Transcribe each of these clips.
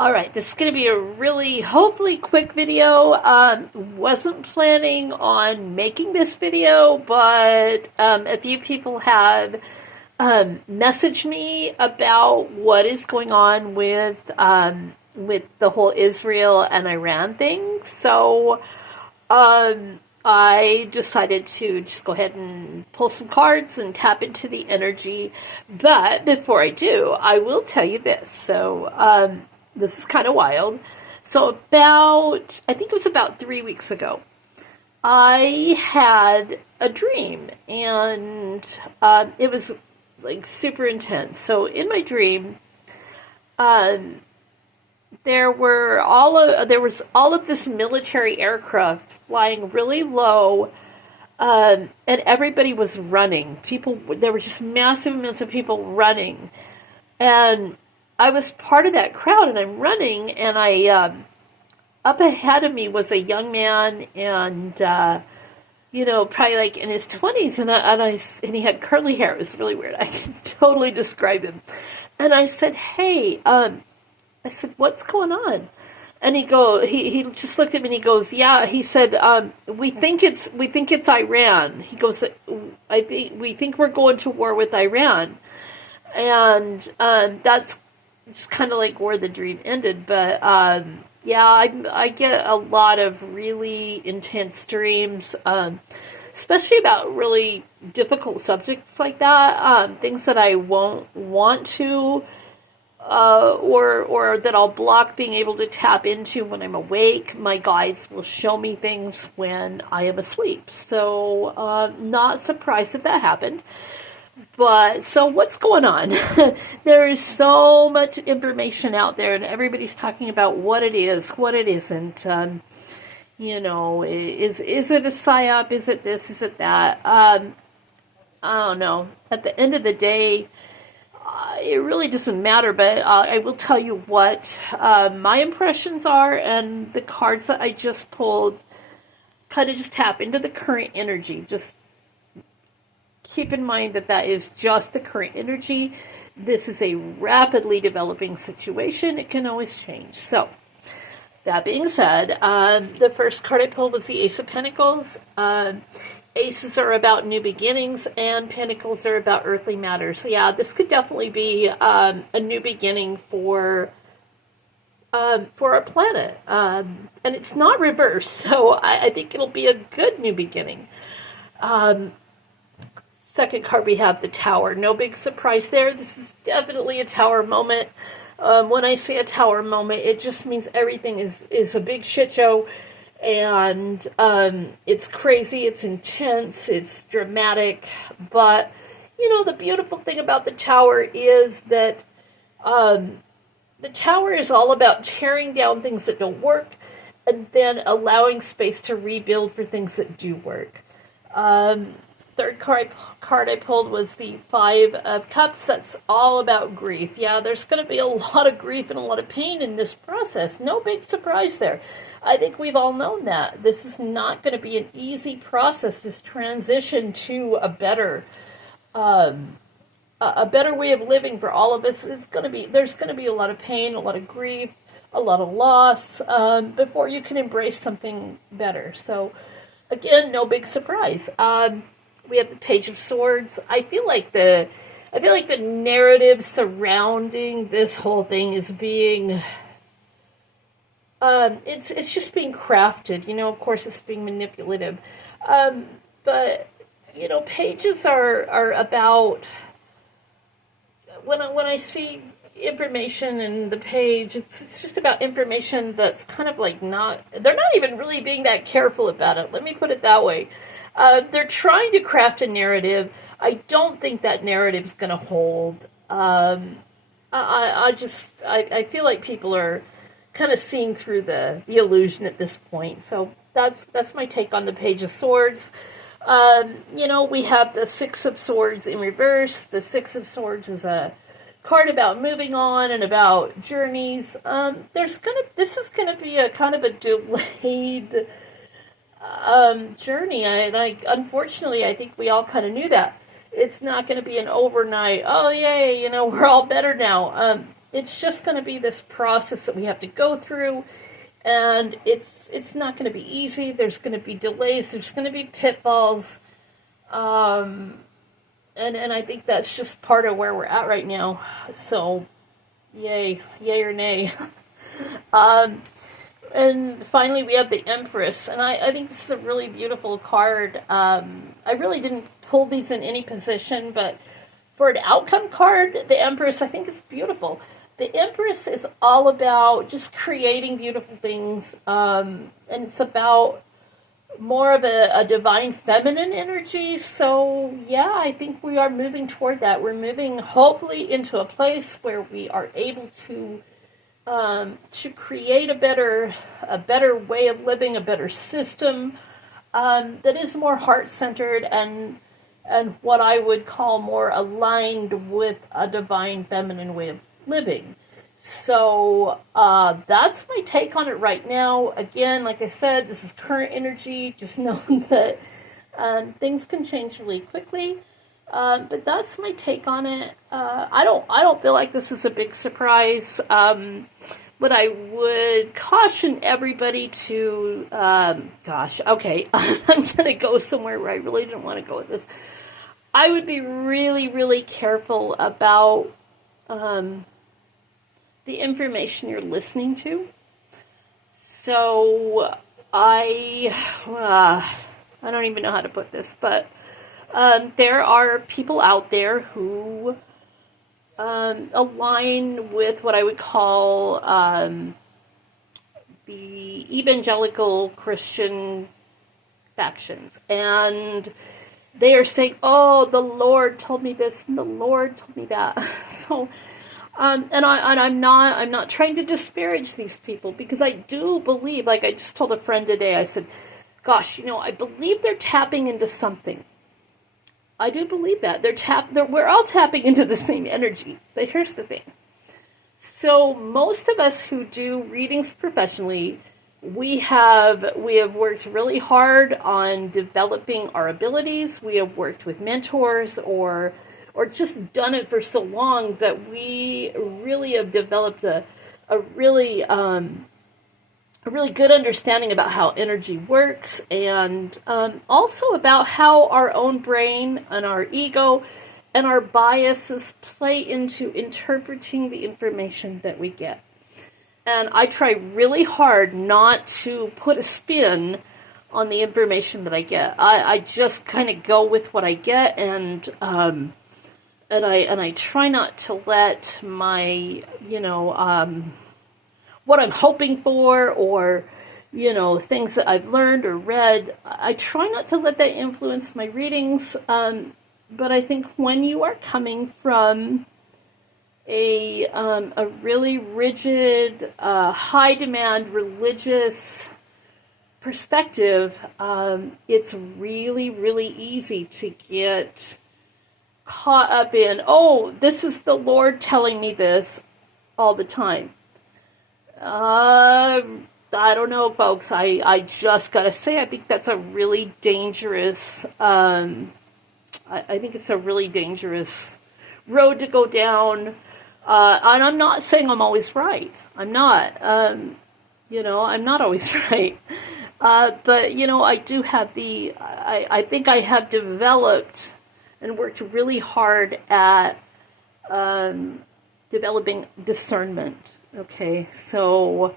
All right, this is going to be a really, hopefully, quick video. Wasn't planning on making this video, but a few people have messaged me about what is going on with the whole Israel and Iran thing. So I decided to just go ahead and pull some cards and tap into the energy. But before I do, I will tell you this. This is kind of wild. I think it was about 3 weeks ago, I had a dream, and it was like super intense. So in my dream, um, there was all of this military aircraft flying really low, and everybody was running. There were just massive amounts of people running, and I was part of that crowd, and I'm running, and up ahead of me was a young man, and probably like in his 20s, and he had curly hair. It was really weird. I can totally describe him. And I said, "Hey," I said, "What's going on?" And he just looked at me and he goes, "Yeah." He said, "We think it's Iran." He goes, we think we're going to war with Iran," and that's just kind of like where the dream ended. But yeah, I get a lot of really intense dreams, especially about really difficult subjects like that, things that I won't want to, or that I'll block being able to tap into when I'm awake. My guides will show me things when I am asleep. So not surprised that happened. But so what's going on? There is so much information out there, and everybody's talking about what it is, what it isn't. Is it a psyop? Is it this? Is it that? I don't know. At the end of the day, it really doesn't matter. But I will tell you what my impressions are, and the cards that I just pulled kind of just tap into the current energy. Just keep in mind that is just the current energy. This is a rapidly developing situation. It can always change. So, that being said, the first card I pulled was the Ace of Pentacles. Aces are about new beginnings, and Pentacles are about earthly matters. So yeah, this could definitely be a new beginning for our planet. And it's not reversed, so I think it'll be a good new beginning. Second card, we have the Tower. No big surprise there. This is definitely a Tower moment. When I say a Tower moment, it just means everything is a big shit show, and it's crazy, it's intense, it's dramatic. But, the beautiful thing about the Tower is that the Tower is all about tearing down things that don't work and then allowing space to rebuild for things that do work. Third card I pulled was the Five of Cups. That's all about grief. Yeah, there's going to be a lot of grief and a lot of pain in this process. No big surprise there. I think we've all known that. This is not going to be an easy process, this transition to a better way of living for all of us. There's going to be a lot of pain, a lot of grief, a lot of loss, before you can embrace something better. So, again, no big surprise. We have the Page of Swords. I feel like the narrative surrounding this whole thing is being, it's just being crafted. Of course, it's being manipulative. But pages are about, when I see information in the page, it's just about information that's kind of like they're not even really being that careful about it. Let me put it that way. They're trying to craft a narrative. I don't think that narrative's going to hold. I feel like people are kind of seeing through the illusion at this point. So that's my take on the Page of Swords. We have the Six of Swords in reverse. The Six of Swords is a card about moving on and about journeys. This is gonna be a kind of a delayed journey. Unfortunately, I think we all kind of knew that. It's not going to be an overnight, oh, yay, we're all better now. It's just going to be this process that we have to go through, and it's not going to be easy. There's going to be delays. There's going to be pitfalls, and I think that's just part of where we're at right now. So, yay or nay. um, and finally, we have the Empress, and I think this is a really beautiful card. I really didn't pull these in any position, but for an outcome card, the Empress, I think it's beautiful. The Empress is all about just creating beautiful things, and it's about more of a divine feminine energy. So yeah, I think we are moving toward that. We're moving hopefully into a place where we are able to create a better way of living, a better system that is more heart centered and what I would call more aligned with a divine feminine way of living. So that's my take on it right now. Again, like I said, this is current energy. Just know that things can change really quickly. But that's my take on it. I don't feel like this is a big surprise. But I would caution everybody to, okay, I'm going to go somewhere where I really didn't want to go with this. I would be really, really careful about the information you're listening to. So I don't even know how to put this, but there are people out there who align with what I would call the evangelical Christian factions, and they are saying, "Oh, the Lord told me this, and the Lord told me that." So, and I'm not trying to disparage these people, because I do believe, like I just told a friend today, I said, "Gosh, I believe they're tapping into something." I do believe that we're all tapping into the same energy. But here's the thing. So most of us who do readings professionally, we have worked really hard on developing our abilities. We have worked with mentors or just done it for so long that we really have developed a really good understanding about how energy works, and also about how our own brain and our ego and our biases play into interpreting the information that we get. And I try really hard not to put a spin on the information that I get. I just kind of go with what I get, and I try not to let my what I'm hoping for, or things that I've learned or read, I try not to let that influence my readings. But I think when you are coming from a really rigid, high demand religious perspective, it's really, really easy to get caught up in, oh, this is the Lord telling me this all the time. I don't know, folks. I just gotta say, I think that's a really dangerous, I think it's a really dangerous road to go down. And I'm not saying I'm always right. I'm not. I'm not always right. But, I do have I think I have developed and worked really hard at developing discernment. Okay, so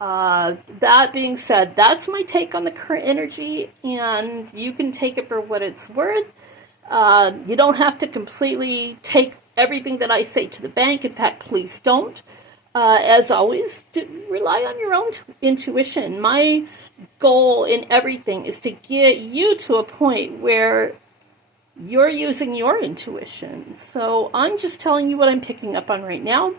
that being said, that's my take on the current energy, and you can take it for what it's worth. You don't have to completely take everything that I say to the bank. In fact, please don't. As always, rely on your own intuition. My goal in everything is to get you to a point where you're using your intuition. So I'm just telling you what I'm picking up on right now,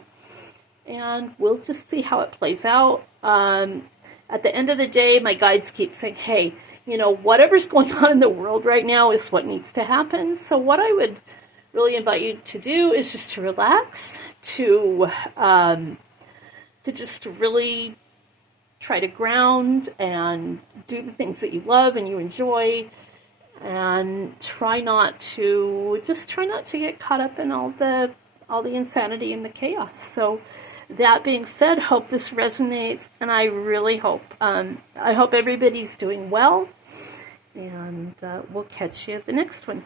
and we'll just see how it plays out. At the end of the day, my guides keep saying, hey, whatever's going on in the world right now is what needs to happen. So what I would really invite you to do is just to relax, to just really try to ground and do the things that you love and you enjoy, and try not to get caught up in all all the insanity and the chaos. So that being said, hope this resonates, and I really hope everybody's doing well, and we'll catch you at the next one.